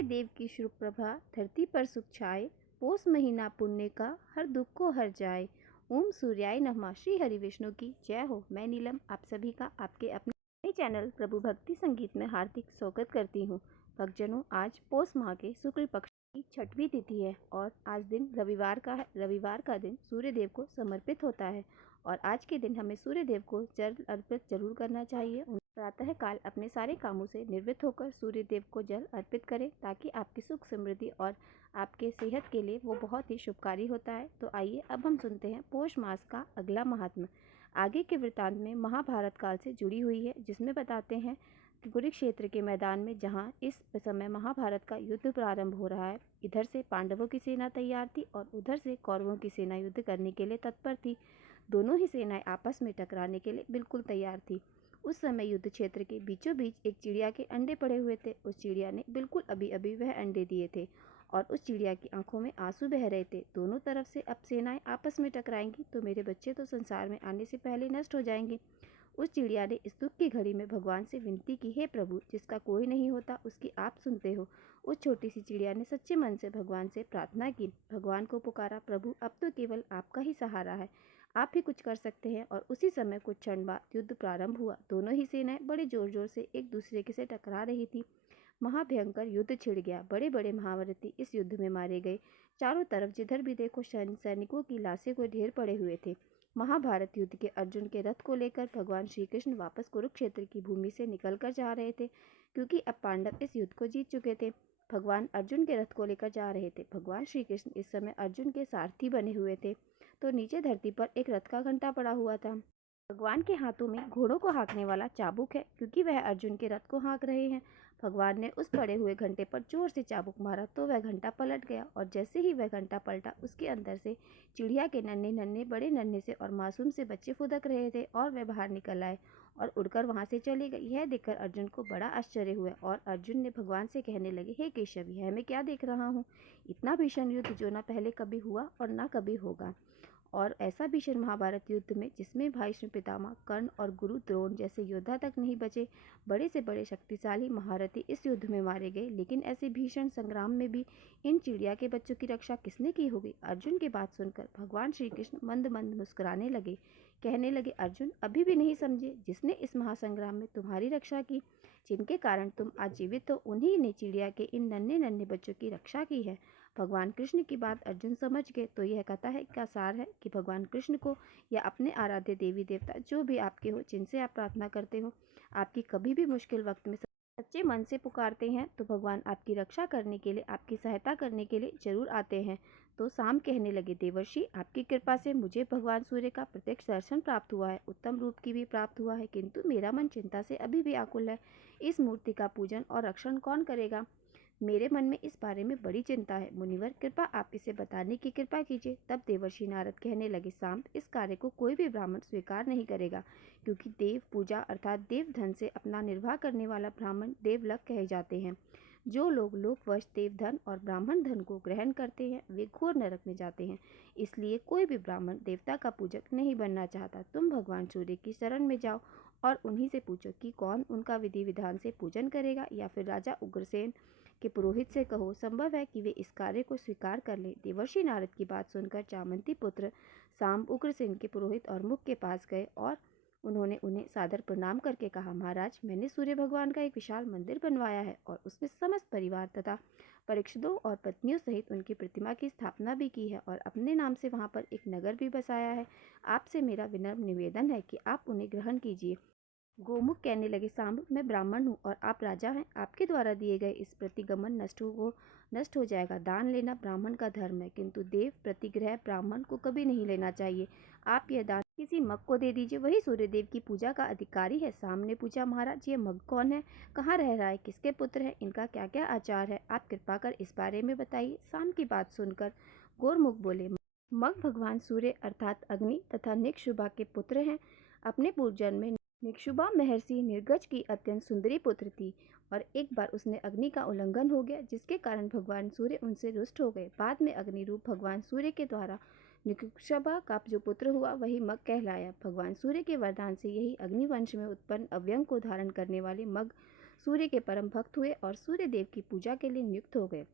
सूर्य देव की शुभ प्रभा धरती पर सुख छाए। पोष महीना पुण्य का हर दुख को हर जाए। ओम सूर्याय नमः। श्री हरि विष्णु की जय हो। मैं नीलम आप सभी का आपके अपने चैनल प्रभु भक्ति संगीत में हार्दिक स्वागत करती हूँ। भक्तजनों, आज पोष माह के शुक्ल पक्ष की 6वीं तिथि है और आज दिन रविवार का है। रविवार का दिन सूर्य देव को समर्पित होता है और आज के दिन हमें सूर्य देव को जल अर्पित जरूर करना चाहिए। प्रातः काल अपने सारे कामों से निवृत्त होकर सूर्य देव को जल अर्पित करें ताकि आपकी सुख समृद्धि और आपके सेहत के लिए वो बहुत ही शुभकारी होता है। तो आइए अब हम सुनते हैं पौष मास का अगला महात्म्य। आगे के वृत्तांत में महाभारत काल से जुड़ी हुई है, जिसमें बताते हैं कि कुरुक्षेत्र के मैदान में जहाँ इस समय महाभारत का युद्ध प्रारंभ हो रहा है, इधर से पांडवों की सेना तैयार थी और उधर से कौरवों की सेना युद्ध करने के लिए तत्पर थी। दोनों ही सेनाएं आपस में टकराने के लिए बिल्कुल तैयार थी। उस समय युद्ध क्षेत्र के बीचों बीच एक चिड़िया के अंडे पड़े हुए थे। उस चिड़िया ने बिल्कुल अभी अभी वह अंडे दिए थे और उस चिड़िया की आंखों में आंसू बह रहे थे। दोनों तरफ से अब सेनाएं आपस में टकराएंगी तो मेरे बच्चे तो संसार में आने से पहले नष्ट हो जाएंगे। उस चिड़िया ने इस दुख की घड़ी में भगवान से विनती की, हे प्रभु, जिसका कोई नहीं होता उसकी आप सुनते हो। उस छोटी सी चिड़िया ने सच्चे मन से भगवान से प्रार्थना की, भगवान को पुकारा, प्रभु अब तो केवल आपका ही सहारा है, आप ही कुछ कर सकते हैं। और उसी समय कुछ क्षण बाद युद्ध प्रारंभ हुआ। दोनों ही सेनाएं बड़े जोर जोर से एक दूसरे के से टकरा रही थी। महाभयंकर युद्ध छिड़ गया। बड़े बड़े महारथी इस युद्ध में मारे गए। चारों तरफ जिधर भी देखो सैनिकों की लाशें को ढेर पड़े हुए थे। महाभारत युद्ध के अर्जुन के रथ को लेकर भगवान श्री कृष्ण वापस कुरुक्षेत्र की भूमि से निकलकर जा रहे थे, क्योंकि अब पांडव इस युद्ध को जीत चुके थे। भगवान अर्जुन के रथ को लेकर जा रहे थे। भगवान श्री कृष्ण इस समय अर्जुन के सारथी बने हुए थे। तो नीचे धरती पर एक रथ का घंटा पड़ा हुआ था। भगवान के हाथों में घोड़ों को हाँकने वाला चाबुक है, क्योंकि वह अर्जुन के रथ को हाँक रहे हैं। भगवान ने उस पड़े हुए घंटे पर जोर से चाबुक मारा तो वह घंटा पलट गया और जैसे ही वह घंटा पलटा उसके अंदर से चिड़िया के नन्हे नन्हे बड़े नन्हे से और मासूम से बच्चे फुदक रहे थे और वह बाहर निकल आए और उड़कर वहां से चले गए। यह देखकर अर्जुन को बड़ा आश्चर्य हुआ और अर्जुन ने भगवान से कहने लगे, हे केशव, यह मैं क्या देख रहा हूँ? इतना भीषण युद्ध जो न पहले कभी हुआ और न कभी होगा। और ऐसा भीषण महाभारत युद्ध में जिसमें भीष्म पितामह, कर्ण और गुरु द्रोण जैसे योद्धा तक नहीं बचे। बड़े से बड़े शक्तिशाली महारथी इस युद्ध में मारे गए। लेकिन ऐसे भीषण संग्राम में भी इन चिड़िया के बच्चों की रक्षा किसने की होगी? अर्जुन की बात सुनकर भगवान श्री कृष्ण मंद मंद मुस्कुराने लगे। कहने लगे, अर्जुन अभी भी नहीं समझे? जिसने इस महासंग्राम में तुम्हारी रक्षा की, जिनके कारण तुम आज जीवित हो, उन्हीं ने चिड़िया के इन नन्हे नन्हे बच्चों की रक्षा की है। भगवान कृष्ण की बात अर्जुन समझ गए। तो यह कथा है का सार है कि भगवान कृष्ण को या अपने आराध्य देवी देवता जो भी आपके हो, जिनसे आप प्रार्थना करते हो, आपकी कभी भी मुश्किल वक्त में सच्चे मन से पुकारते हैं तो भगवान आपकी रक्षा करने के लिए, आपकी सहायता करने के लिए जरूर आते हैं। तो शाम कहने लगे, देवर्षि, आपकी कृपा से मुझे भगवान सूर्य का प्रत्यक्ष दर्शन प्राप्त हुआ है, उत्तम रूप की भी प्राप्त हुआ है, किंतु मेरा मन चिंता से अभी भी आकुल है। इस मूर्ति का पूजन और रक्षण कौन करेगा? मेरे मन में इस बारे में बड़ी चिंता है। मुनिवर, कृपा आप इसे बताने की कृपा कीजिए। तब देवर्षि नारद कहने लगे, शांत, इस कार्य को कोई भी ब्राह्मण स्वीकार नहीं करेगा, क्योंकि देव पूजा अर्थात देव धन से अपना निर्वाह करने वाला ब्राह्मण देवलक कहे जाते हैं। जो लोग लोकवश देव धन और ब्राह्मण धन को ग्रहण करते हैं वे घोर नरक में जाते हैं। इसलिए कोई भी ब्राह्मण देवता का पूजक नहीं बनना चाहता। तुम भगवान सूर्य की शरण में जाओ और उन्हीं से पूछो कि कौन उनका विधि विधान से पूजन करेगा, या फिर राजा उग्रसेन के पुरोहित से कहो, संभव है कि वे इस कार्य को स्वीकार कर लें। देवर्षि नारद की बात सुनकर चामंती पुत्र सांब उग्रसेन के पुरोहित और मुख के पास गए और उन्होंने उन्हें सादर प्रणाम करके कहा, महाराज, मैंने सूर्य भगवान का एक विशाल मंदिर बनवाया है और उसमें समस्त परिवार तथा परीक्षितों और पत्नियों सहित उनकी प्रतिमा की स्थापना भी की है और अपने नाम से वहां पर एक नगर भी बसाया है। आपसे मेरा विनम्र निवेदन है कि आप उन्हें ग्रहण कीजिए। गोमुख कहने लगे, सांब, मैं ब्राह्मण हूँ और आप राजा हैं। आपके द्वारा दिए गए इस प्रतिगमन नष्ट हो जाएगा। दान लेना ब्राह्मण का धर्म है, किंतु देव प्रतिग्रह ब्राह्मण को कभी नहीं लेना चाहिए। आप यह दान किसी मग को दे दीजिए, वही सूर्यदेव की पूजा का अधिकारी है। सांब ने पूछा, महाराज, ये मग कौन है, कहाँ रह रहा है, किसके पुत्र है, इनका क्या क्या आचार है, आप कृपा कर इस बारे में बताइए। सांब की बात सुनकर गोरमुख बोले, मग भगवान सूर्य अर्थात अग्नि तथा निक्षुभा के पुत्र हैं। अपने पूर्वजन्म में निक्षुभा महर्षि निर्गज की अत्यंत सुंदरी पुत्र थी और एक बार उसने अग्नि का उल्लंघन हो गया, जिसके कारण भगवान सूर्य उनसे रुष्ट हो गए। बाद में अग्नि रूप भगवान सूर्य के द्वारा निक्षुभा का जो पुत्र हुआ वही मग कहलाया। भगवान सूर्य के वरदान से यही अग्निवंश में उत्पन्न अव्यंग को धारण करने वाले मग सूर्य के परम भक्त हुए और सूर्य देव की पूजा के लिए नियुक्त हो गए।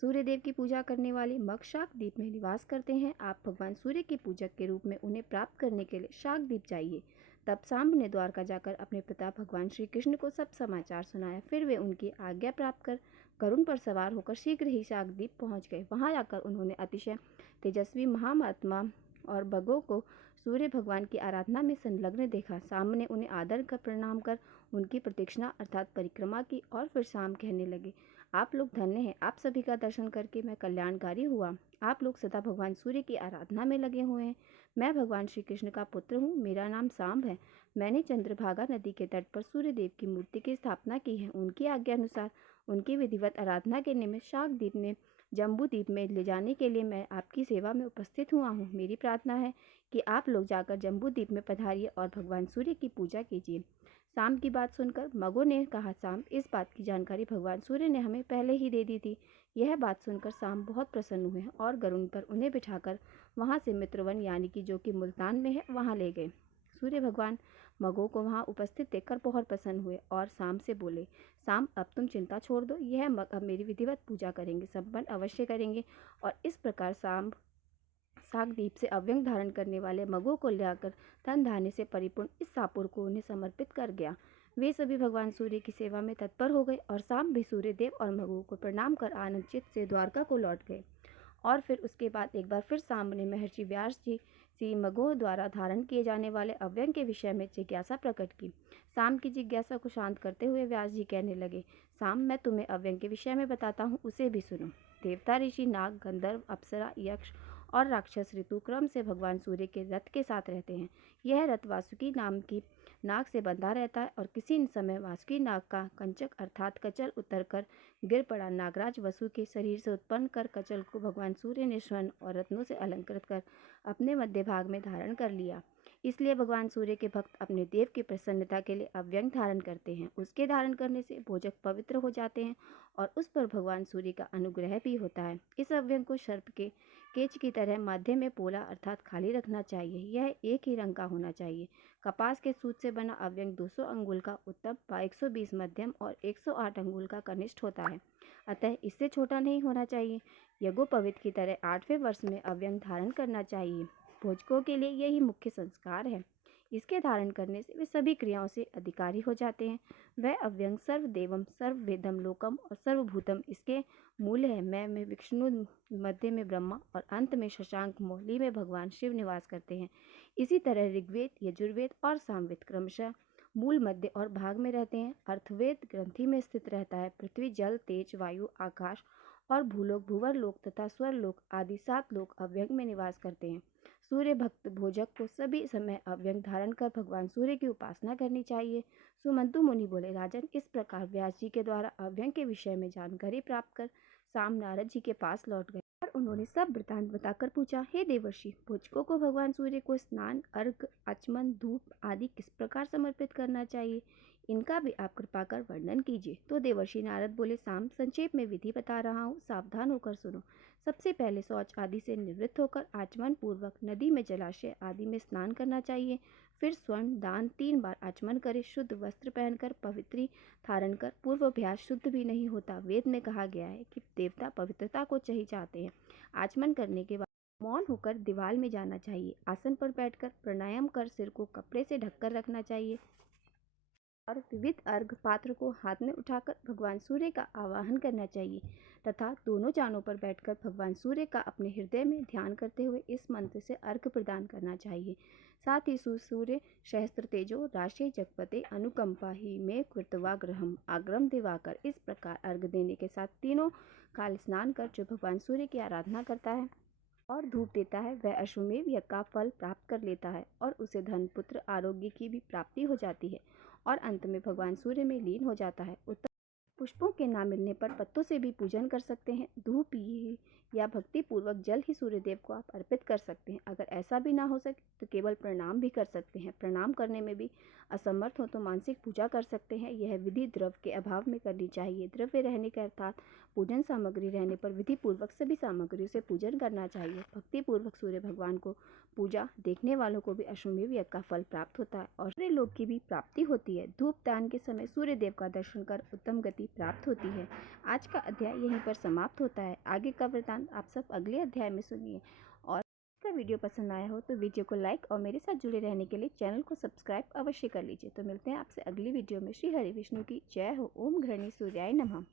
सूर्य देव की पूजा करने वाले मग शाकद्वीप में निवास करते हैं। आप भगवान सूर्य के पूजक के रूप में उन्हें प्राप्त करने के लिए शाकद्वीप चाहिए। तब सांब ने द्वारका जाकर अपने पिता भगवान श्री कृष्ण को सब समाचार सुनाया। फिर वे उनकी आज्ञा प्राप्त कर गरुड़ पर सवार होकर शीघ्र ही शाकद्वीप पहुंच गए। वहां जाकर उन्होंने अतिशय तेजस्वी महात्मा और बगों को सूर्य भगवान की आराधना में संलग्न देखा। सांब ने उन्हें आदर कर प्रणाम कर उनकी प्रदक्षिणा अर्थात परिक्रमा की और फिर सांब कहने लगे, आप लोग धन्य हैं। आप सभी का दर्शन करके मैं कल्याणकारी हुआ। आप लोग सदा भगवान सूर्य की आराधना में लगे हुए हैं। मैं भगवान श्री कृष्ण का पुत्र हूँ। मेरा नाम सांब है। मैंने चंद्रभागा नदी के तट पर सूर्य देव की मूर्ति की स्थापना की है। उनकी आज्ञा अनुसार उनकी विधिवत आराधना के निमित्त शाकद्वीप में जम्बूद्वीप में ले जाने के लिए मैं आपकी सेवा में उपस्थित हुआ हूँ। मेरी प्रार्थना है कि आप लोग जाकर जम्बूद्वीप में पधारिए और भगवान सूर्य की पूजा कीजिए। सांब की बात सुनकर मगों ने कहा, सांब, इस बात की जानकारी भगवान सूर्य ने हमें पहले ही दे दी थी। यह बात सुनकर सांब बहुत प्रसन्न हुए और गरुड़ पर उन्हें बिठाकर वहां से मित्रवन यानी कि जो कि मुल्तान में है वहां ले गए। सूर्य भगवान मगों को वहां उपस्थित देखकर बहुत प्रसन्न हुए और सांब से बोले, सांब, अब तुम चिंता छोड़ दो। यह मग अब मेरी विधिवत पूजा करेंगे, संपन्न अवश्य करेंगे। और इस प्रकार सांब शाकद्वीप से अव्यंग धारण करने वाले मगों को लाकर धन धान्य से परिपूर्ण इस सापुर को उन्हें समर्पित कर गया। वे सभी भगवान सूर्य की सेवा में तत्पर हो गए और सांब भी सूर्य देव और मगों को प्रणाम कर आनंद चित्त से द्वारका को लौट गए। और फिर उसके बाद एक बार फिर सांब ने महर्षि व्यास जी मगों द्वारा धारण किए जाने वाले अव्यंग के विषय में जिज्ञासा प्रकट की। सांब की जिज्ञासा को शांत करते हुए व्यास जी कहने लगे, सांब, मैं तुम्हें अव्यंग के विषय में बताता हूँ, उसे भी सुनो। देवता, ऋषि, नाग, गंधर्व, अप्सरा, यक्ष और राक्षस ऋतु क्रम से भगवान सूर्य के रथ के साथ रहते हैं। यह रथ वासुकी नाम की नाग से बंधा रहता है और किसी समय वासुकी नाग का कंचक अर्थात कचल उतरकर गिर पड़ा। नागराज वसु के शरीर से उत्पन्न कर कचल को भगवान सूर्य ने स्वर्ण और रत्नों से अलंकृत कर अपने मध्य भाग में धारण कर लिया। इसलिए भगवान सूर्य के भक्त अपने देव की प्रसन्नता के लिए अव्यंग धारण करते हैं। उसके धारण करने से भोजक पवित्र हो जाते हैं और उस पर भगवान सूर्य का अनुग्रह भी होता है। इस अव्यंग को सर्प के केच की तरह मध्य में पोला अर्थात खाली रखना चाहिए। यह एक ही रंग का होना चाहिए। कपास के सूत से बना अव्यंग 200 अंगुल का उत्तम, 120 मध्यम और 108 अंगुल का कनिष्ठ होता है, अतः इससे छोटा नहीं होना चाहिए। यज्ञोपवीत की तरह 8वें वर्ष में अव्यंग धारण करना चाहिए। भोजकों के लिए यही मुख्य संस्कार है। इसके धारण करने से वे सभी क्रियाओं से अधिकारी हो जाते हैं। वह अव्यंग सर्वदेवम सर्ववेदम लोकम और सर्वभूतम इसके मूल है। मैं में विष्णु, मध्य में ब्रह्मा और अंत में शशांक मौली में भगवान शिव निवास करते हैं। इसी तरह ऋग्वेद, यजुर्वेद और सामवेद क्रमशः मूल, मध्य और भाग में रहते हैं। अर्थवेद ग्रंथि में स्थित रहता है। पृथ्वी, जल, तेज, वायु, आकाश और भूलोक, भूवर लोक तथा स्वरलोक आदि 7 लोक अव्यंग में निवास करते हैं। सूर्य भक्त भोजक को सभी समय अव्यंग धारण कर भगवान सूर्य की उपासना करनी चाहिए। सुमंतु मुनि बोले, राजन, इस प्रकार व्यास जी के द्वारा अव्यंग के विषय में जानकारी प्राप्त कर सांब नारद जी के पास लौट गए और उन्होंने सब वृतांत बताकर पूछा, हे देवर्षि, भोजकों को भगवान सूर्य को स्नान, अर्घ, आचमन, धूप आदि किस प्रकार समर्पित करना चाहिए, इनका भी आप कृपा कर वर्णन कीजिए। तो देवर्षि नारद बोले, सांब, संक्षेप में विधि बता रहा हूँ, सावधान होकर सुनो। सबसे पहले शौच आदि से निवृत्त होकर आचमन पूर्वक नदी में, जलाशय आदि में स्नान करना चाहिए। फिर स्वर्ण दान 3 बार आचमन करे। शुद्ध वस्त्र पहनकर पवित्री धारण कर। पूर्वाभ्यास शुद्ध भी नहीं होता। वेद में कहा गया है कि देवता पवित्रता को चाहिए चाहते हैं। आचमन करने के बाद मौन होकर दीवाल में जाना चाहिए। आसन पर बैठकर प्राणायाम कर सिर को कपड़े से ढककर रखना चाहिए और विविध अर्घ पात्र को हाथ में उठाकर भगवान सूर्य का आवाहन करना चाहिए तथा दोनों जानों पर बैठकर भगवान सूर्य का अपने हृदय में ध्यान करते हुए इस मंत्र से अर्घ प्रदान करना चाहिए। साथ ही सूर्य सहस्त्र तेजो राशि जगपते अनुकंपा ही में कृतवा ग्रहम आग्रम दिवाकर, इस प्रकार अर्घ देने के साथ तीनों काल स्नान कर जो भगवान सूर्य की आराधना करता है और धूप देता है वह अश्वमेव यज्ञ का फल प्राप्त कर लेता है और उसे धन, पुत्र, आरोग्य की भी प्राप्ति हो जाती है और अंत में भगवान सूर्य में लीन हो जाता है। उत्तर पुष्पों के ना मिलने पर पत्तों से भी पूजन कर सकते हैं। धूप ही या भक्ति पूर्वक जल ही सूर्य देव को आप अर्पित कर सकते हैं। अगर ऐसा भी ना हो सके तो केवल प्रणाम भी कर सकते हैं। प्रणाम करने में भी असमर्थ हो तो मानसिक पूजा कर सकते हैं। यह विधि द्रव्य के अभाव में करनी चाहिए। द्रव्य रहने के अर्थात पूजन सामग्री रहने पर विधि पूर्वक सभी सामग्रियों से पूजन करना चाहिए। भक्ति पूर्वक सूर्य भगवान को पूजा देखने वालों को भी अश्वमेध यज्ञ का फल प्राप्त होता है और सूर्य लोक की भी प्राप्ति होती है। धूप दान के समय सूर्य देव का दर्शन कर उत्तम गति प्राप्त होती है। आज का अध्याय यहीं पर समाप्त होता है। आगे का वृतांत आप सब अगले अध्याय में सुनिए। और का वीडियो पसंद आया हो तो वीडियो को लाइक और मेरे साथ जुड़े रहने के लिए चैनल को सब्सक्राइब अवश्य कर लीजिए। तो मिलते हैं आपसे अगली वीडियो में। श्री हरि विष्णु की जय हो। ओम घृणी सूर्याय नमः।